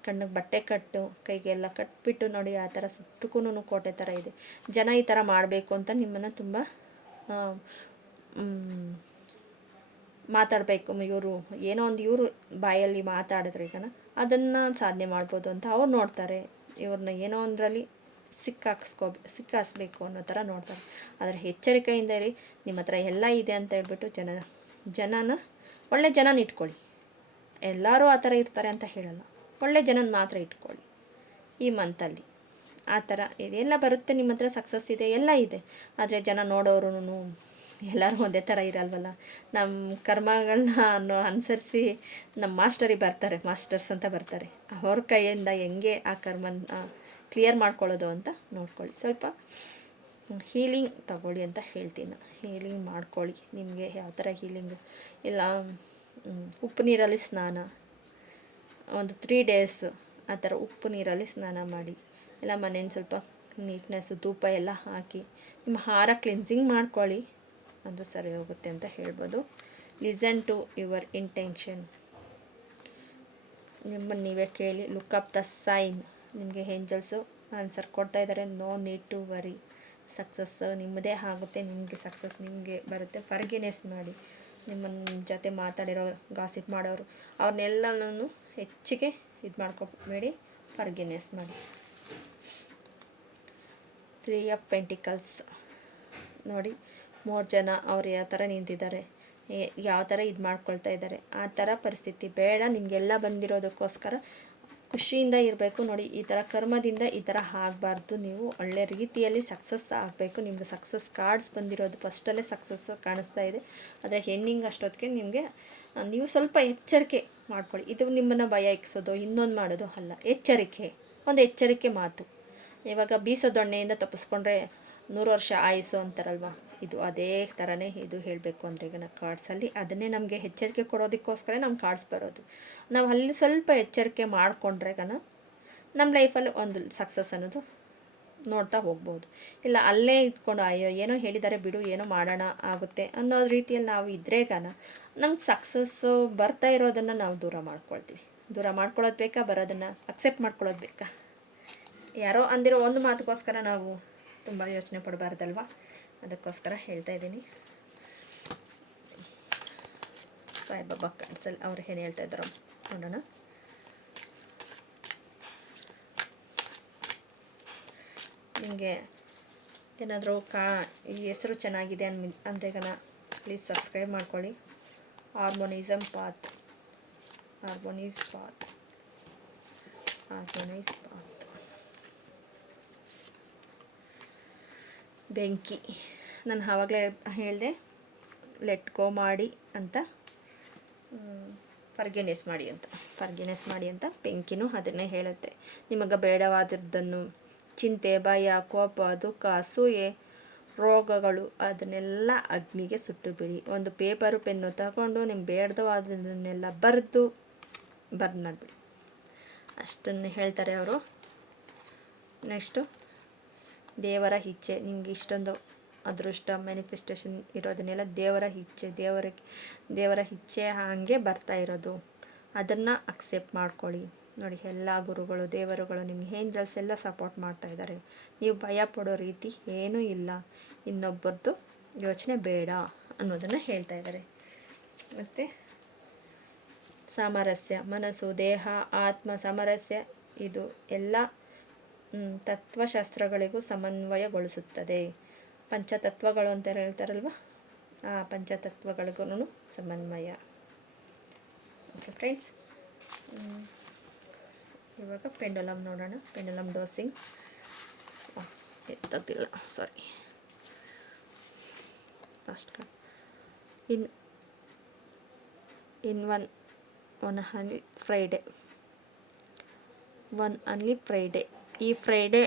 ಕಣ್ಣಿಗೆ ಬಟ್ಟೆ ಕಟ್ಟು, ಕೈಗೆಲ್ಲ ಕಟ್ಬಿಟ್ಟು ನೋಡಿ, ಆ ಥರ ಸುತ್ತಕ್ಕೂ ಕೋಟೆ ಥರ ಇದೆ. ಜನ ಈ ಥರ ಮಾಡಬೇಕು ಅಂತ ನಿಮ್ಮನ್ನು ತುಂಬ ಮಾತಾಡಬೇಕು. ಇವರು ಏನೋ ಒಂದು ಇವರು ಬಾಯಲ್ಲಿ ಮಾತಾಡಿದ್ರೆ ಈಗ ಅದನ್ನು ಸಾಧನೆ ಮಾಡ್ಬೋದು ಅಂತ ಅವ್ರು ನೋಡ್ತಾರೆ. ಇವ್ರನ್ನ ಏನೋ ಒಂದರಲ್ಲಿ ಸಿಕ್ಕಾಸ್ಬೇಕು ಅನ್ನೋ ಥರ ನೋಡ್ತಾರೆ. ಆದರೆ ಎಚ್ಚರಿಕೆಯಿಂದ ಇರಿ. ನಿಮ್ಮ ಹತ್ರ ಎಲ್ಲ ಇದೆ ಅಂತ ಹೇಳ್ಬಿಟ್ಟು ಜನನ ಒಳ್ಳೆ ಜನನ ಇಟ್ಕೊಳ್ಳಿ. ಎಲ್ಲರೂ ಆ ಥರ ಇರ್ತಾರೆ ಅಂತ ಹೇಳಲ್ಲ, ಒಳ್ಳೆ ಜನನ ಮಾತ್ರ ಇಟ್ಕೊಳ್ಳಿ ಈ ಮಂತಲ್ಲಿ. ಆ ಥರ ಇದೆಲ್ಲ ಬರುತ್ತೆ. ನಿಮ್ಮ ಹತ್ರ ಸಕ್ಸಸ್ ಇದೆ, ಎಲ್ಲ ಇದೆ. ಆದರೆ ಜನ ನೋಡೋರು ಎಲ್ಲರೂ ಒಂದೇ ಥರ ಇರಲ್ವಲ್ಲ. ನಮ್ಮ ಕರ್ಮಗಳನ್ನ ಅನುಸರಿಸಿ ನಮ್ಮ ಮಾಸ್ಟರ್ಸ್ ಅಂತ ಬರ್ತಾರೆ. ಅವ್ರ ಕೈಯಿಂದ ಹೆಂಗೆ ಆ ಕರ್ಮನ ಕ್ಲಿಯರ್ ಮಾಡ್ಕೊಳ್ಳೋದು ಅಂತ ನೋಡ್ಕೊಳ್ಳಿ. ಸ್ವಲ್ಪ ಹೀಲಿಂಗ್ ತಗೊಳ್ಳಿ ಅಂತ ಹೇಳ್ತೀನಿ ನಾನು. ಹೀಲಿಂಗ್ ಮಾಡ್ಕೊಳ್ಳಿ. ನಿಮಗೆ ಯಾವ ಥರ ಹೀಲಿಂಗು ಇಲ್ಲ, ಉಪ್ಪು ನೀರಲ್ಲಿ ಸ್ನಾನ ಒಂದು 3 ಡೇಸ್ ಆ ಥರ ಉಪ್ಪು ನೀರಲ್ಲಿ ಸ್ನಾನ ಮಾಡಿ, ಇಲ್ಲ ಮನೇನ ಸ್ವಲ್ಪ ನೀಟ್ನೆಸ್ಸು ಧೂಪ ಎಲ್ಲ ಹಾಕಿ ನಿಮ್ಮ ಹಾರ ಕ್ಲಿನ್ಸಿಂಗ್ ಮಾಡ್ಕೊಳ್ಳಿ, ಅದು ಸರಿ ಹೋಗುತ್ತೆ ಅಂತ ಹೇಳ್ಬೋದು. ಲಿಸನ್ ಟು ಯುವರ್ ಇಂಟೆನ್ಷನ್, ನಿಮ್ಮನ್ನು ನೀವೇ ಕೇಳಿ. ಲುಕ್ ಅಪ್ ದ ಸೈನ್, ನಿಮಗೆ ಏಂಜಲ್ಸು ಆನ್ಸರ್ ಕೊಡ್ತಾ ಇದ್ದಾರೆ. No need to worry, success ನಿಮ್ಮದೇ ಆಗುತ್ತೆ, ನಿಮಗೆ ಸಕ್ಸಸ್ ನಿಮಗೆ ಬರುತ್ತೆ. ಫರ್ಗಿನೆಸ್ ಮಾಡಿ, ನಿಮ್ಮ ಜೊತೆ ಮಾತಾಡಿರೋ ಗಾಸಿಪ್ ಮಾಡೋರು ಅವ್ರನ್ನೆಲ್ಲನೂ ಹೆಚ್ಚಿಗೆ ಇದು ಮಾಡ್ಕೊಬೇಡಿ, ಫರ್ಗಿನೆಸ್ ಮಾಡಿ. 3 ಆಫ್ ಪೆಂಟಿಕಲ್ಸ್ ನೋಡಿ, 3 ಜನ ಅವ್ರು ಯಾವ ಥರ ನಿಂತಿದ್ದಾರೆ, ಯಾವ ಥರ ಇದು ಮಾಡ್ಕೊಳ್ತಾ ಇದ್ದಾರೆ. ಆ ಥರ ಪರಿಸ್ಥಿತಿ ಬೇಡ, ನಿಮಗೆಲ್ಲ ಬಂದಿರೋದಕ್ಕೋಸ್ಕರ ಖುಷಿಯಿಂದ ಇರಬೇಕು. ನೋಡಿ, ಈ ಥರ ಕರ್ಮದಿಂದ ಈ ಥರ ಆಗಬಾರ್ದು. ನೀವು ಒಳ್ಳೆ ರೀತಿಯಲ್ಲಿ ಸಕ್ಸಸ್ ಆಗಬೇಕು. ನಿಮಗೆ ಸಕ್ಸಸ್ ಕಾರ್ಡ್ಸ್ ಬಂದಿರೋದು ಫಸ್ಟಲ್ಲೇ ಸಕ್ಸಸ್ ಕಾಣಿಸ್ತಾ ಇದೆ. ಆದರೆ ಹೆಣ್ಣಿಂಗ್ ಅಷ್ಟೊತ್ತಿಗೆ ನಿಮಗೆ ನೀವು ಸ್ವಲ್ಪ ಎಚ್ಚರಿಕೆ ಮಾಡ್ಕೊಳ್ಳಿ. ಇದು ನಿಮ್ಮನ್ನು ಭಯ ಇಕ್ಸೋದು ಇನ್ನೊಂದು ಮಾಡೋದು ಅಲ್ಲ, ಎಚ್ಚರಿಕೆ, ಒಂದು ಎಚ್ಚರಿಕೆ ಮಾತು. ಇವಾಗ ಬೀಸೋ ದೊಣ್ಣೆಯಿಂದ ತಪ್ಪಿಸ್ಕೊಂಡ್ರೆ 100 ವರ್ಷ ಆಯುಸು ಅಂತಾರಲ್ವ, ಇದು ಅದೇ ಥರನೇ ಇದು ಹೇಳಬೇಕು ಅಂದರೆ ಈಗ ಕಾರ್ಡ್ಸಲ್ಲಿ ಅದನ್ನೇ ನಮಗೆ ಎಚ್ಚರಿಕೆ ಕೊಡೋದಕ್ಕೋಸ್ಕರ ನಮ್ಮ ಕಾರ್ಡ್ಸ್ ಬರೋದು. ನಾವು ಅಲ್ಲಿ ಸ್ವಲ್ಪ ಎಚ್ಚರಿಕೆ ಮಾಡಿಕೊಂಡ್ರೆ ನಮ್ಮ ಲೈಫಲ್ಲಿ ಒಂದು ಸಕ್ಸಸ್ ಅನ್ನೋದು ನೋಡ್ತಾ ಹೋಗ್ಬೋದು. ಇಲ್ಲ ಅಲ್ಲೇ ಇದ್ಕೊಂಡು ಅಯ್ಯೋ ಏನೋ ಹೇಳಿದ್ದಾರೆ ಬಿಡು, ಏನೋ ಮಾಡೋಣ ಆಗುತ್ತೆ ಅನ್ನೋ ರೀತಿಯಲ್ಲಿ ನಾವು ಇದ್ದರೆ ನಮ್ಗೆ ಸಕ್ಸಸ್ಸು ಬರ್ತಾ ಇರೋದನ್ನು ನಾವು ದೂರ ಮಾಡ್ಕೊಳ್ತೀವಿ. ದೂರ ಮಾಡ್ಕೊಳ್ಳೋದು ಬೇಕಾ, ಬರೋದನ್ನು ಅಕ್ಸೆಪ್ಟ್ ಮಾಡ್ಕೊಳ್ಳೋದು ಬೇಕಾ? ಯಾರೋ ಅಂದಿರೋ ಒಂದು ಮಾತುಗೋಸ್ಕರ ನಾವು ತುಂಬ ಯೋಚನೆ ಪಡಬಾರ್ದಲ್ವ, ಅದಕ್ಕೋಸ್ಕರ ಹೇಳ್ತಾ ಇದ್ದೀನಿ. ಸಾಯಿಬಾಬಾ ಕನ್ಸಲ್ ಅವ್ರು ಏನು ಹೇಳ್ತಾ ಇದ್ದಾರೋ ನೋಡೋಣ. ನಿಮಗೆ ಏನಾದರೂ ಈ ಹೆಸರು ಚೆನ್ನಾಗಿದೆ ಅಂದರೆ ಪ್ಲೀಸ್ ಸಬ್ಸ್ಕ್ರೈಬ್ ಮಾಡ್ಕೊಳ್ಳಿ. Harmonism path, harmonise path, harmonise path. ಬೆಂಕಿ, ನಾನು ಆವಾಗಲೇ ಹೇಳಿದೆ ಲೆಟ್ ಗೋ ಮಾಡಿ ಅಂತ, ಫರ್ಗಿನೆಸ್ ಮಾಡಿ ಅಂತ ಬೆಂಕಿನೂ ಅದನ್ನೇ ಹೇಳುತ್ತೆ. ನಿಮಗೆ ಬೇಡವಾದದ್ದನ್ನು, ಚಿಂತೆ, ಭಯ, ಕೋಪ, ದುಃಖ, ಅಸೂಯೆ, ರೋಗಗಳು ಅದನ್ನೆಲ್ಲ ಅಗ್ನಿಗೆ ಸುಟ್ಟು ಬಿಡಿ. ಒಂದು ಪೇಪರು ಪೆನ್ನು ತಗೊಂಡು ನಿಮ್ಗೆ ಬೇಡವಾದದನ್ನೆಲ್ಲ ಬರೆದು ಮಾಡಿಬಿಡಿ. ಅಷ್ಟನ್ನು ಹೇಳ್ತಾರೆ ಅವರು. ನೆಕ್ಸ್ಟು ದೇವರ ಇಚ್ಛೆ, ನಿಮ್ಗೆ ಇಷ್ಟೊಂದು ಅದೃಷ್ಟ ಮ್ಯಾನಿಫೆಸ್ಟೇಷನ್ ಇರೋದನ್ನೆಲ್ಲ ದೇವರ ಇಚ್ಛೆ ಹಾಗೆ ಬರ್ತಾ ಇರೋದು, ಅದನ್ನು ಅಕ್ಸೆಪ್ಟ್ ಮಾಡ್ಕೊಳ್ಳಿ. ನೋಡಿ, ಎಲ್ಲ ಗುರುಗಳು ದೇವರುಗಳು ನಿಮ್ಗೆ ಏಂಜಲ್ಸ್ ಎಲ್ಲ ಸಪೋರ್ಟ್ ಮಾಡ್ತಾ ಇದ್ದಾರೆ. ನೀವು ಭಯ ಪಡೋ ರೀತಿ ಏನೂ ಇಲ್ಲ, ಇನ್ನೊಬ್ಬರದ್ದು ಯೋಚನೆ ಬೇಡ ಅನ್ನೋದನ್ನು ಹೇಳ್ತಾ ಇದ್ದಾರೆ. ಮತ್ತು ಸಾಮರಸ್ಯ, ಮನಸ್ಸು, ದೇಹ, ಆತ್ಮ ಸಾಮರಸ್ಯ, ಇದು ಎಲ್ಲ ತತ್ವಶಾಸ್ತ್ರಗಳಿಗೂ ಸಮನ್ವಯಗೊಳಿಸುತ್ತದೆ. ಪಂಚತತ್ವಗಳು ಅಂತ ಹೇಳ್ತಾರಲ್ವ, ಆ ಪಂಚತತ್ವಗಳಿಗೂ ಸಮನ್ವಯ. ಓಕೆ ಫ್ರೆಂಡ್ಸ್, ಇವಾಗ ಪೆಂಡುಲಮ್ ನೋಡೋಣ. ಪೆಂಡುಲಮ್ ಡೋಸಿಂಗ್ ಎತ್ತದಿಲ್ಲ, sorry. First in one honey Friday, ಈ ಫ್ರೈಡೇ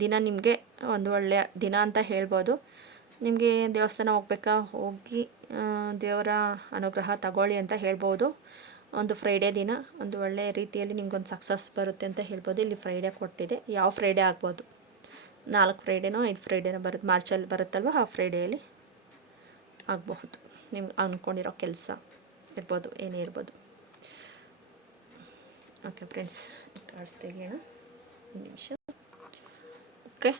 ದಿನ ನಿಮಗೆ ಒಂದು ಒಳ್ಳೆಯ ದಿನ ಅಂತ ಹೇಳ್ಬೋದು. ನಿಮಗೆ ದೇವಸ್ಥಾನ ಹೋಗ್ಬೇಕಾ, ಹೋಗಿ ದೇವರ ಅನುಗ್ರಹ ತಗೊಳ್ಳಿ ಅಂತ ಹೇಳ್ಬೋದು. ಒಂದು ಫ್ರೈಡೇ ದಿನ ಒಂದು ಒಳ್ಳೆಯ ರೀತಿಯಲ್ಲಿ ನಿಮ್ಗೊಂದು ಸಕ್ಸಸ್ ಬರುತ್ತೆ ಅಂತ ಹೇಳ್ಬೋದು. ಇಲ್ಲಿ ಫ್ರೈಡೇ ಕೊಟ್ಟಿದೆ, ಯಾವ ಫ್ರೈಡೇ ಆಗ್ಬೋದು, 4 ಫ್ರೈಡೇನೋ 5 ಫ್ರೈಡೇನೋ ಬರುತ್ತೆ, ಮಾರ್ಚಲ್ಲಿ ಬರುತ್ತಲ್ವ, ಆ ಫ್ರೈಡೇಯಲ್ಲಿ ಆಗಬಹುದು. ನಿಮ್ಗೆ ಅಂದ್ಕೊಂಡಿರೋ ಕೆಲಸ ಇರ್ಬೋದು, ಏನೇ ಇರ್ಬೋದು. ಓಕೆ ಫ್ರೆಂಡ್ಸ್, ಕಾರ್ಡ್ಸ್ ತೆಗೆಯೋಣ ಒಂದು ನಿಮಿಷ. ಓಕೆ,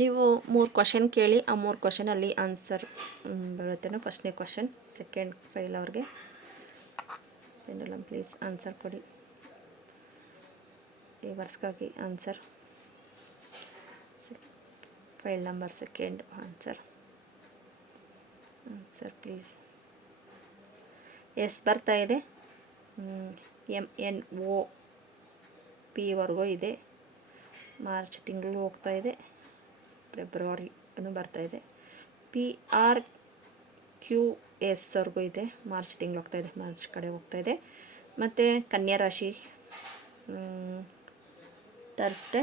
ನೀವು 3 ಕ್ವಶನ್ ಕೇಳಿ, ಆ 3 ಕ್ವಶನಲ್ಲಿ ಆನ್ಸರ್ ಬರುತ್ತೇನೋ. ಫಸ್ಟ್ನೇ ಕ್ವಶನ್, ಸೆಕೆಂಡ್ ಫೈಲ್ ಅವ್ರಿಗೆ ಪೆಂಡುಲಮ್ ಪ್ಲೀಸ್ ಆನ್ಸರ್ ಕೊಡಿ. ರಿವರ್ಸ್ಗಾಗಿ answer, pile number second answer please. Yes ಬರ್ತಾ ಇದೆ, MNOP ಇದೆ. ಮಾರ್ಚ್ ತಿಂಗಳು ಹೋಗ್ತಾ ಇದೆ, ಫೆಬ್ರವರಿ ಬರ್ತಾ ಇದೆ. PRQS ಇದೆ, ಮಾರ್ಚ್ ತಿಂಗಳು ಹೋಗ್ತಾ ಇದೆ, ಮಾರ್ಚ್ ಕಡೆ ಹೋಗ್ತಾ ಇದೆ. ಮತ್ತು ಕನ್ಯಾ ರಾಶಿ ಥರ್ಸ್ಡೇ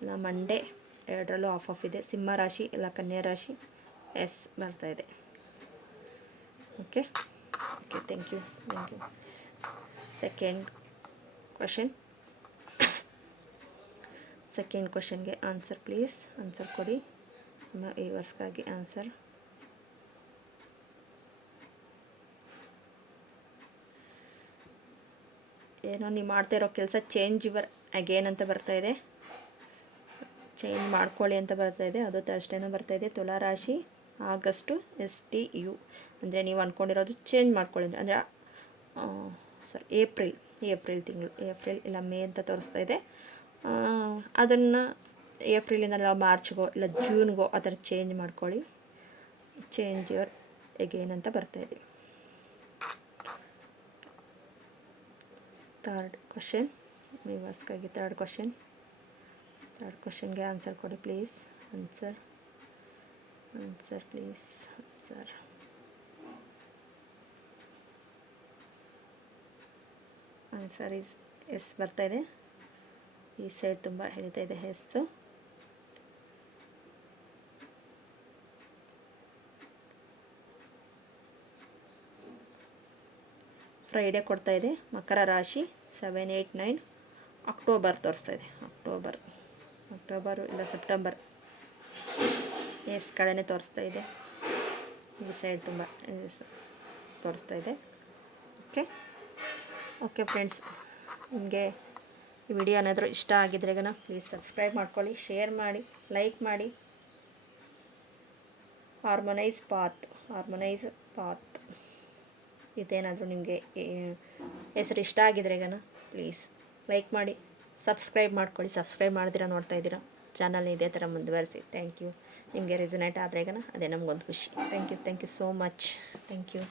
ಇಲ್ಲ ಮಂಡೇ, ಎರಡರಲ್ಲೂ ಆಫ್ ಇದೆ. ಸಿಂಹ ರಾಶಿ ಇಲ್ಲ ಕನ್ಯಾ ರಾಶಿ ಎಸ್ ಬರ್ತಾ ಇದೆ. Okay, thank you. Second question, second ಕ್ವಶನ್ಗೆ ಆನ್ಸರ್ ಪ್ಲೀಸ್, ಆನ್ಸರ್ ಕೊಡಿ. ನಿಮ್ಮ ವ್ಯೂವರ್ಸ್ಗಾಗಿ ಆನ್ಸರ್. ಏನೋ ನೀವು ಮಾಡ್ತಾ ಇರೋ ಕೆಲಸ ಚೇಂಜ್ ಯುವರ್ ಅಗೇನ್ ಅಂತ ಬರ್ತಾಯಿದೆ, ಚೇಂಜ್ ಮಾಡ್ಕೊಳ್ಳಿ ಅಂತ ಬರ್ತಾಯಿದೆ, ಅದು ತರ್ಸ್ಡೇನೂ ಬರ್ತಾಯಿದೆ. ತುಲಾ ರಾಶಿ ಆಗಸ್ಟು STU ಅಂದರೆ ನೀವು ಅಂದ್ಕೊಂಡಿರೋದು ಚೇಂಜ್ ಮಾಡ್ಕೊಳ್ಳಿ ಅಂದರೆ ಸರಿ ಏಪ್ರಿಲ್ ತಿಂಗಳು, ಏಪ್ರಿಲ್ ಇಲ್ಲ ಮೇ ಅಂತ ತೋರಿಸ್ತಾ ಇದೆ. ಅದನ್ನು ಏಪ್ರಿಲಿಂದ ಇಲ್ಲ ಮಾರ್ಚ್ಗೋ ಇಲ್ಲ ಜೂನ್ಗೋ ಆ ಥರ ಚೇಂಜ್ ಮಾಡ್ಕೊಳ್ಳಿ. ಚೇಂಜ್ ಯುವರ್ ಅಗೇನ್ ಅಂತ ಬರ್ತಾಯಿದೆ. ಥರ್ಡ್ ಕ್ವಶನ್ ವಿವಾಸ್ಗಾಗಿ ಥರ್ಡ್ ಕ್ವಶನ್ಗೆ ಆನ್ಸರ್ ಕೊಡಿ please. Answer please, answer is yes ಬರ್ತಾಯಿದೆ. ಈ ಸೈಡ್ ತುಂಬ ಹೇಳ್ತಾ ಇದೆ ಎಸ್ಸು. ಫ್ರೈಡೇ ಕೊಡ್ತಾ ಇದೆ. ಮಕರ ರಾಶಿ 7, 8, 9 ಅಕ್ಟೋಬರ್ ತೋರಿಸ್ತಾ ಇದೆ. ಅಕ್ಟೋಬರು ಇಲ್ಲ ಸೆಪ್ಟೆಂಬರ್, ಎಸ್ ಕಡೆನೇ ತೋರಿಸ್ತಾ ಇದೆ. ಈ ಸೈಡ್ ತುಂಬ ತೋರಿಸ್ತಾ ಇದೆ. ಓಕೆ ಫ್ರೆಂಡ್ಸ್, ನಿಮಗೆ ಈ ವಿಡಿಯೋ ಏನಾದರೂ ಇಷ್ಟ ಆಗಿದ್ರೆಗನ ಪ್ಲೀಸ್ ಸಬ್ಸ್ಕ್ರೈಬ್ ಮಾಡ್ಕೊಳ್ಳಿ, ಶೇರ್ ಮಾಡಿ, ಲೈಕ್ ಮಾಡಿ. ಹಾರ್ಮೋನೈಸ್ ಪಾತ್ ಇದೇನಾದರೂ ನಿಮಗೆ ಹೆಸರು ಇಷ್ಟ ಆಗಿದ್ರೆಗನ ಪ್ಲೀಸ್ ಲೈಕ್ ಮಾಡಿ, ಸಬ್ಸ್ಕ್ರೈಬ್ ಮಾಡ್ಕೊಳ್ಳಿ. ಸಬ್ಸ್ಕ್ರೈಬ್ ಮಾಡ್ದಿರ ನೋಡ್ತಾ ಇದ್ದೀರಾ, ಚಾನಲ್ ಇದೇ ಥರ ಮುಂದುವರಿಸಿ. Thank you. ನಿಮಗೆ ರೆಸನೇಟ್ ಆದ್ರೆಗನ ಅದೇ ನಮಗೊಂದು ಖುಷಿ. Thank you so much. Thank you.